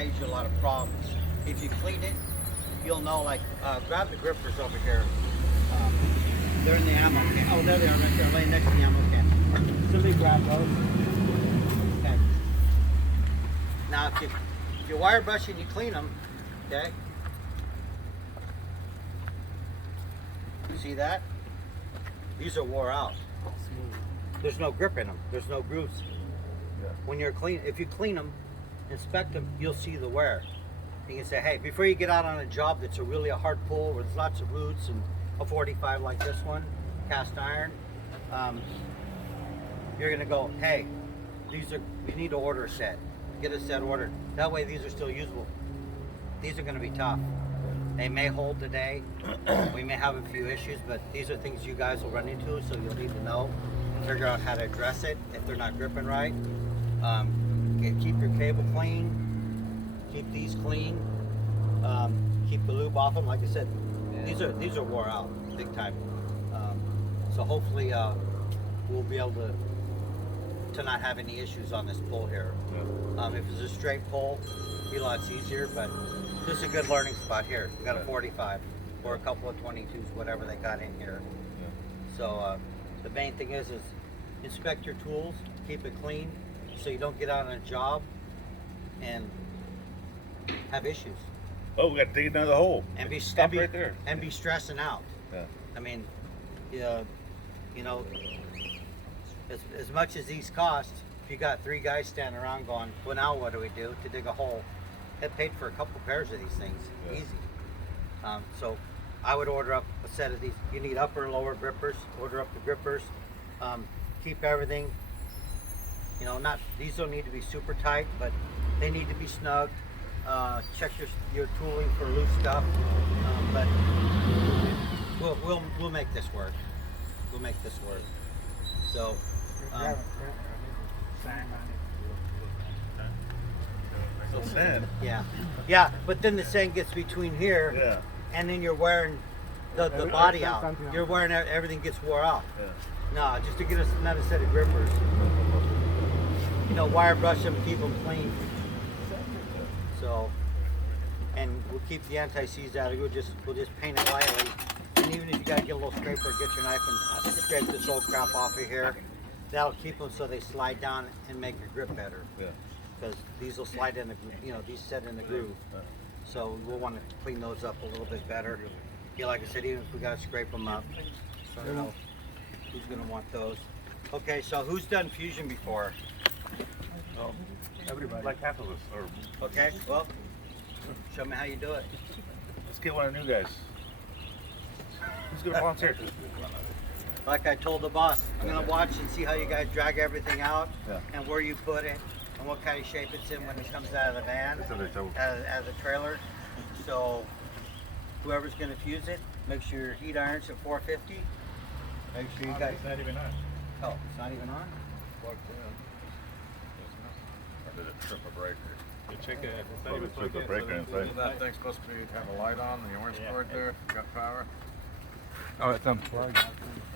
saves you a lot of problems. If you clean it, you'll know, like, grab the grippers over here. They're in the ammo can. Oh, there they are right there, laying next to the ammo can. Somebody grab those. Okay. Now, if you wire brush and you clean them, okay? See that? These are wore out. There's no grip in them. There's no grooves. When you're clean, if you clean them, inspect them, you'll see the wear. You can say, hey, before you get out on a job that's really a hard pull where there's lots of roots and a 45 like this one, cast iron, you're gonna go, hey, you need to order a set. Get a set ordered. That way these are still usable. These are gonna be tough. They may hold today. We may have a few issues, but these are things you guys will run into, so you'll need to know, figure out how to address it if they're not gripping right. Keep your cable clean. Keep these clean. Keep the lube off them. Like I said, these are wore out big time. So hopefully we'll be able to not have any issues on this pull here. If it's a straight pull, it'll be a lot easier, but this is a good learning spot here. We got a 45 or a couple of 22s, whatever they got in here. So the main thing is inspect your tools, keep it clean, so you don't get out on a job and have issues. Oh, we got to dig another hole. And be Stop right there. And be stressing out. Yeah. I mean, you know, as much as these cost, if you got 3 guys standing around going, well, now what do we do to dig a hole? It paid for a couple pairs of these things, easy. So I would order up a set of these. You need upper and lower grippers. Order up the grippers. Keep everything. You know, these don't need to be super tight, but they need to be snug. Check your tooling for loose stuff. But we'll make this work. We'll make this work. So. Sand. Yeah, but then the sand gets between here, and then you're wearing the body out. You're wearing everything gets wore out. No, just to get us another set of grippers. You know, wire brush them, keep them clean. So, and we'll keep the anti-seize out. We'll just paint it lightly. And even if you gotta get a little scraper, get your knife and scrape this old crap off of here. That'll keep them so they slide down and make your grip better. Because these will slide in the, these set in the groove. So we'll want to clean those up a little bit better. Yeah, like I said, even if we got to scrape them up. So I don't know who's going to want those. Okay, so who's done fusion before? Oh, everybody. Like half of us. Or okay, well, show me how you do it. Let's get one of the new guys. Who's going to volunteer? Like I told the boss, I'm going to watch and see how you guys drag everything out and where you put it. And what kind of shape it's in when it comes out of the van, out of the trailer. So whoever's going to fuse it, make sure your heat iron's at 450. Make sure you guys. It's not even on. Oh, it's not even on? Plugged in. Or did it trip a breaker? You check it. It's not Probably even trip plugged a in, breaker so inside. That thing's supposed to have a light on, the orange cord there, got power. Oh, it's unplugged.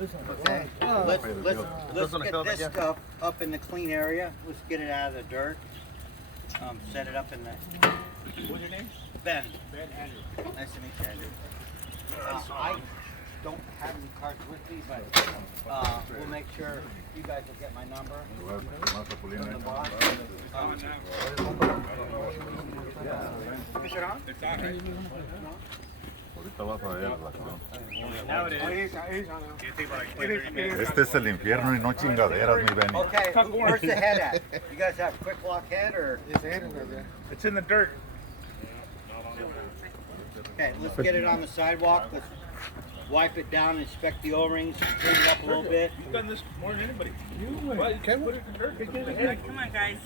Okay. Let's get this stuff up in the clean area. Let's get it out of the dirt. Set it up in the. What's your name? Ben. Ben Andrew. Nice to meet you, Andrew. I don't have any cards with me, but we'll make sure you guys will get my number. From the boss. Is it on? It's on, right? Ahorita vas a ver la acción. Now it is. You think like 30 Este es el infierno y no chingaderas, mi Benny. Okay, where's the head at? You guys have quick lock head or? It's in the dirt. Okay, let's get it on the sidewalk. Let's wipe it down, inspect the O-rings, clean it up a little bit. You've done this more than anybody. What? Put it in dirt. Come on, guys.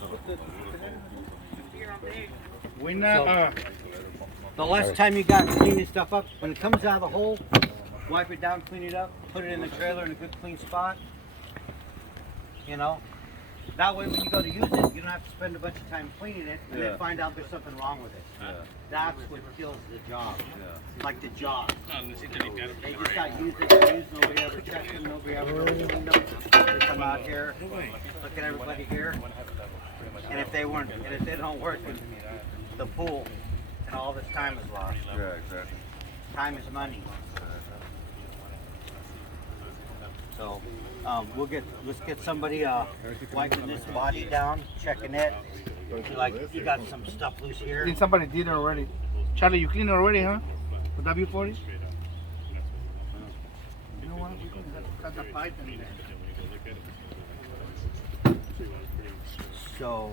You're all big. We not. The last time you got cleaning stuff up, when it comes out of the hole, wipe it down, clean it up, put it in the trailer in a good clean spot. You know, that way when you go to use it, you don't have to spend a bunch of time cleaning it and then find out there's something wrong with it. That's what kills the job. Like the job. They just got used, nobody ever checked them, nobody ever cleaned them. They come out here, look at everybody here, and if they don't work, the pool, and all this time is lost. Yeah, exactly. Time is money. So, let's get somebody wiping this body down, checking it. Like, you got some stuff loose I here. think somebody did it already. Charlie, you cleaned it already, huh? With W40? You know what? We can cut the pipe in there. So,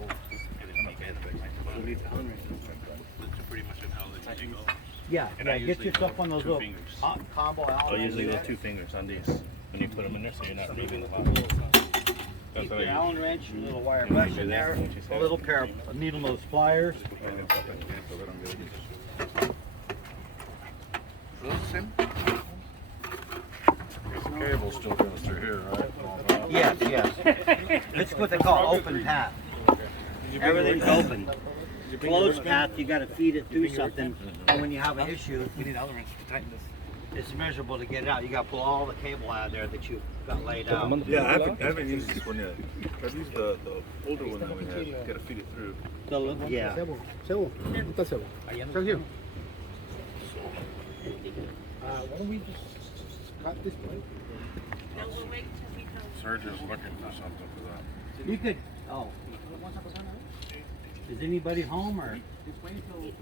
yeah, get yourself one of those little combo I Allen. usually go 2 fingers on these when you put them in there, so you're not leaving the bottom. Keep That's what your I Allen wrench, a little wire brush in there, a little pair of needle nose pliers. Cable's still going through here, right? Yes, yes. It's what they call open path. Everything's open. Closed path, you gotta feed it through something, and when you have an issue, We need Allen wrench to tighten this. it's miserable to get it out. You gotta pull all the cable out of there that you've got laid out. Yeah, I haven't used this one yet. I've used the older one that we had. Gotta feed it through. Yeah. Sebo. ¿Dónde está Sebo? Right here. Why don't we just cut this pipe? No, we'll wait till he comes. Sergio's looking for something for that. You could, is anybody home or?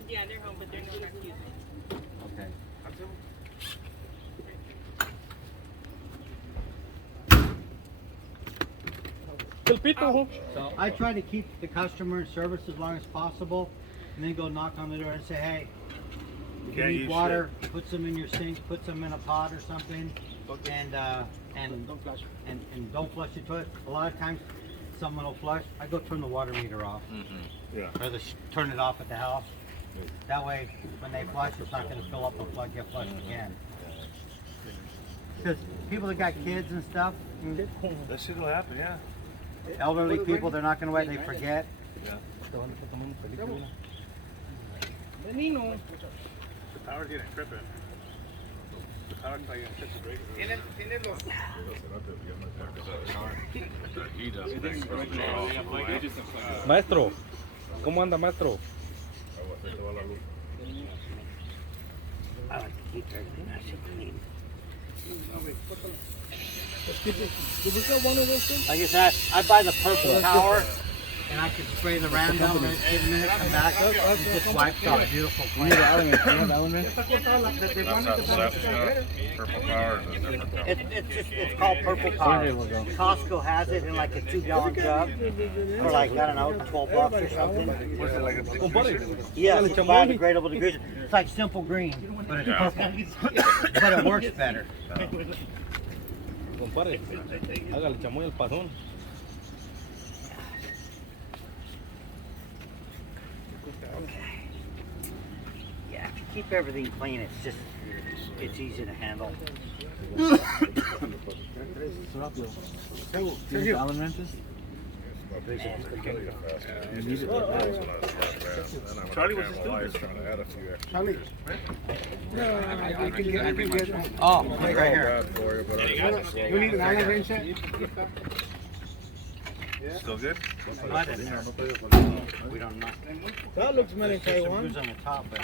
Yeah, they're home, but they're not using it. Okay. So I try to keep the customer in service as long as possible, and then go knock on the door and say, hey, if you Yeah, need you water, put some in your sink, put some in a pot or something, and Don't flash. and don't flush the toilet. A lot of times, someone will flush. I go turn the water meter off, Yeah. or turn it off at the house. That way, when they flush, it's not going to fill up and get flushed again. Because people that got kids and stuff, That shit will happen, yeah. elderly people, they're not going to wait. They forget. Menino. The power's getting tripping. The power's like getting tripping. Tiene los... He doesn't think Maestro, ¿cómo anda, maestro? I like to keep everything nice and clean. Did we got one of those things? Like I said, I buy the purple power, and I can spray the ram down in 8 minutes, come back, and just wipes out beautiful clean. That's not Sepsia. Purple power is a different company. It's called purple power. Costco has it in like a 2-gallon jug for like, I don't know, $12 or something. Was it like a degreaser? Yes, it's biodegradable degreaser. It's like Simple Green, but it's purple. But it works better. Compadre, hágale chamoy al pasón. Yeah, if you keep everything clean, it's easy to handle. Sergio. Allen wrenches? Charlie, what's this doing? Charlie. I can get Oh, right here. You need an Allen wrench set? Still good? Mud in there. We don't know. That looks better than There's some K1. grooves on the top, but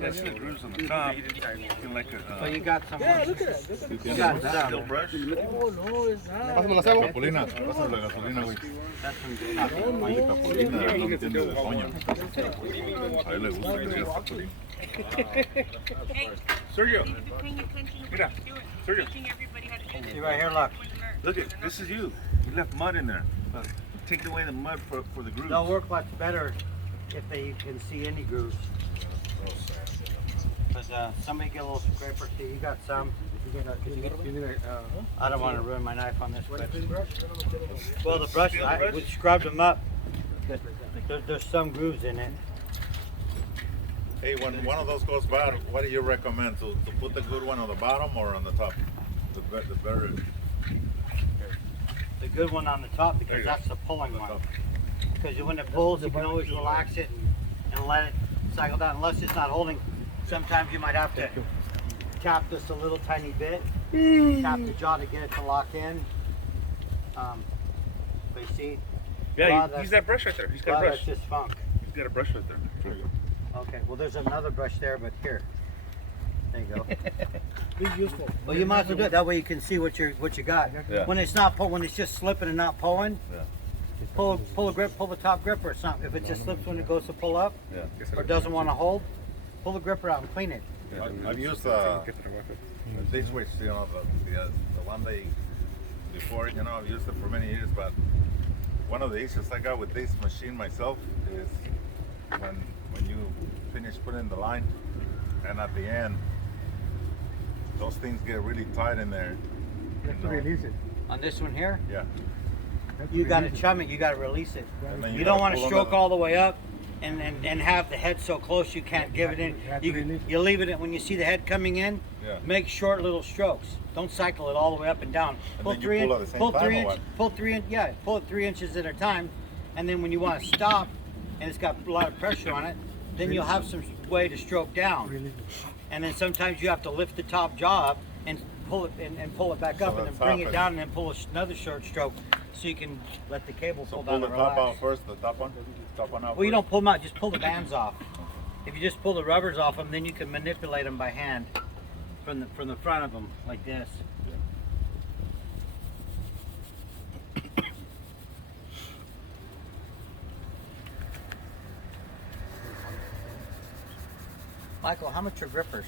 That's the grooves on the top. Feel like so a you got some. Yeah, look at that. You got steel some. brush. Oh, no, it's not. Pásame la cebo. Capulina, pásame la gasolina, güey. That's some Oye, Capulina, no entiende de coño. A él le gusta que digas Capulina. Hey, Sergio, you need to be paying attention to Mira, what you're doing. Sergio. Teaching everybody how to do this. See right here, look. look at this is you. You left mud in there. Take away the mud for the grooves. They'll work much better if they can see any grooves. But somebody get a little scraper. See, you got some. I don't want to ruin my knife on this, but well, the brush, we scrubbed them up. There's some grooves in it. Hey, when one of those goes bad, what do you recommend? To put the good one on the bottom or on the top? The better. The good one on the top because that's the pulling one. Because when it pulls, you can always relax it and let it cycle down. Unless it's not holding, sometimes you might have to tap this a little tiny bit. Tap the jaw to get it to lock in. But you see, Yeah, Wow, use that brush right there. He's got Wow, a brush. that's just funk. He's got a brush right there. There you go. Okay, well, there's another brush there, but here. There you go. It's useful. Well, you might as well do it. That way you can see what you got. Yeah. When it's not when it's just slipping and not pulling, Yeah. pull a grip, pull the top gripper or something. If it just slips when it goes to pull up Yeah. or doesn't want to hold, pull the gripper out and clean it. I've used this switch, you know, the one they before, you know, I've used it for many years, but one of the issues I got with this machine myself is when you finish putting the line and at the end those things get really tight in there. You have to release it. On this one here, Yeah. you got to chum it. You got to release it. And then You don't gotta want to pull stroke under all the way up and have the head so close you can't give it in. You leave it when you see the head coming in. Yeah. Make short little strokes. Don't cycle it all the way up and down. And Pull then you 3 pull at the same pull time, 3 or inch, what? pull 3 inch, yeah, pull it 3 inches at a time. And then when you want to stop and it's got a lot of pressure on it, then you'll have some way to stroke down. And then sometimes you have to lift the top jaw up and pull it and pull it back up So and then that's bring it happening. down and then pull another short stroke so you can let the cable So pull pull down the and top relax. out first, the top one out Well, you first. don't pull them out, just pull the bands off. If you just pull the rubbers off them, then you can manipulate them by hand from the front of them like this. Michael, how much are grippers?